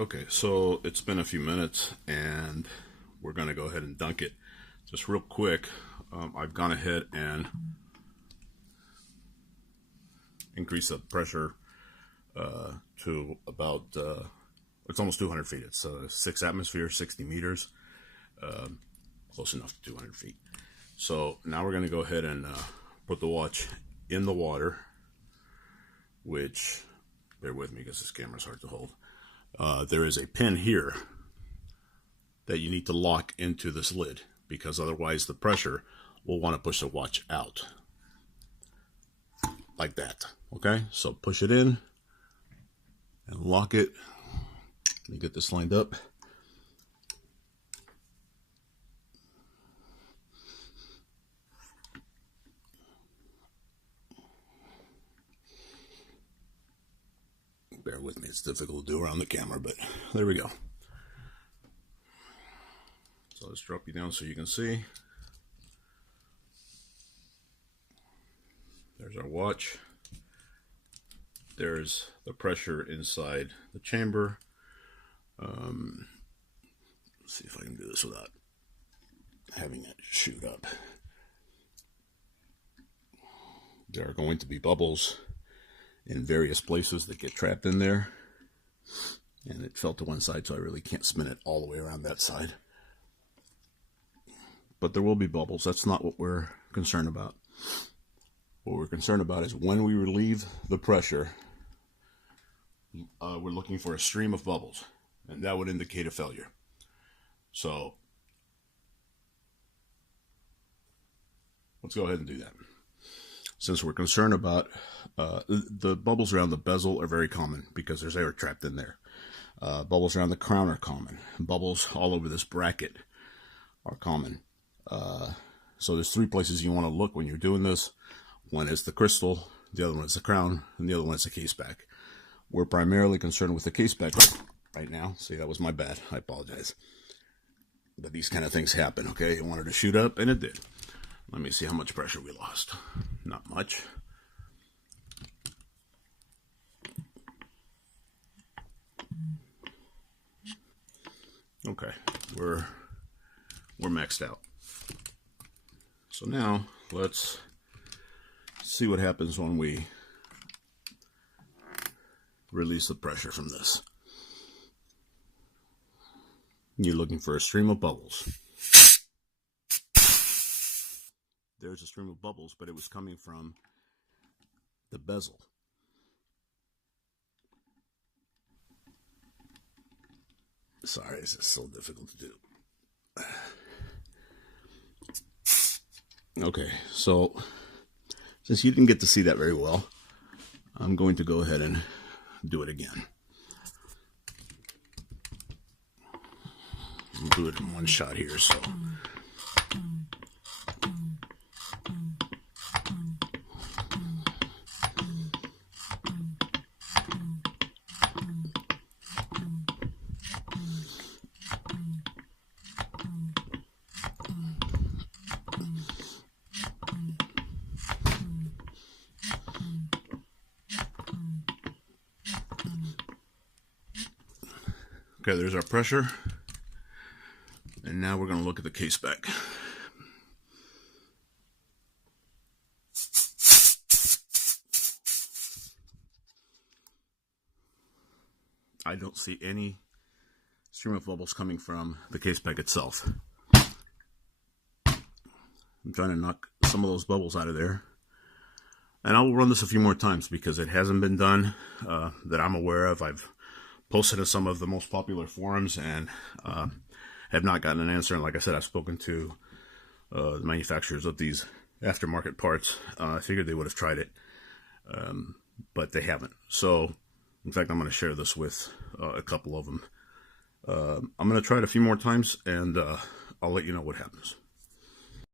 Okay, so it's been a few minutes and we're going to go ahead and dunk it. Just real quick, I've gone ahead and increased the pressure to about, it's almost 200 feet. It's 6 atmospheres, 60 meters, close enough to 200 feet. So now we're going to go ahead and put the watch in the water, which, bear with me because this camera's hard to hold. There is a pin here that you need to lock into this lid, because otherwise the pressure will want to push the watch out like that. Okay, so push it in and lock it. Let me get this lined up. Bear with me, it's difficult to do around the camera, but there we go. So let's drop you down so you can see. There's our watch. There's the pressure inside the chamber. Let's see if I can do this without having it shoot up. There are going to be bubbles in various places that get trapped in there, and it fell to one side, so I really can't spin it all the way around that side. But there will be bubbles. That's not what we're concerned about. What we're concerned about is when we relieve the pressure, we're looking for a stream of bubbles, and that would indicate a failure. So let's go ahead and do that. Since we're concerned about the bubbles around the bezel are very common because there's air trapped in there. Bubbles around the crown are common. Bubbles all over this bracket are common. So there's 3 places you want to look when you're doing this. One is the crystal, the other one is the crown, and the other one is the case back. We're primarily concerned with the case back right now. See, that was my bad. I apologize. But these kind of things happen, okay? It wanted to shoot up, and it did. Let me see how much pressure we lost. Not much. Okay, we're maxed out. So now let's see what happens when we release the pressure from this. You're looking for a stream of bubbles. There's a stream of bubbles, but it was coming from the bezel. Sorry, this is so difficult to do. Okay, so since you didn't get to see that very well, I'm going to go ahead and do it again. I'll do it in one shot here, so. Okay, there's our pressure. And now we're going to look at the case back. I don't see any stream of bubbles coming from the case back itself. I'm trying to knock some of those bubbles out of there. And I will run this a few more times because it hasn't been done that I'm aware of. I've posted in some of the most popular forums and have not gotten an answer. And like I said, I've spoken to the manufacturers of these aftermarket parts. I figured they would have tried it, but they haven't. So, in fact, I'm going to share this with a couple of them. I'm going to try it a few more times, and I'll let you know what happens.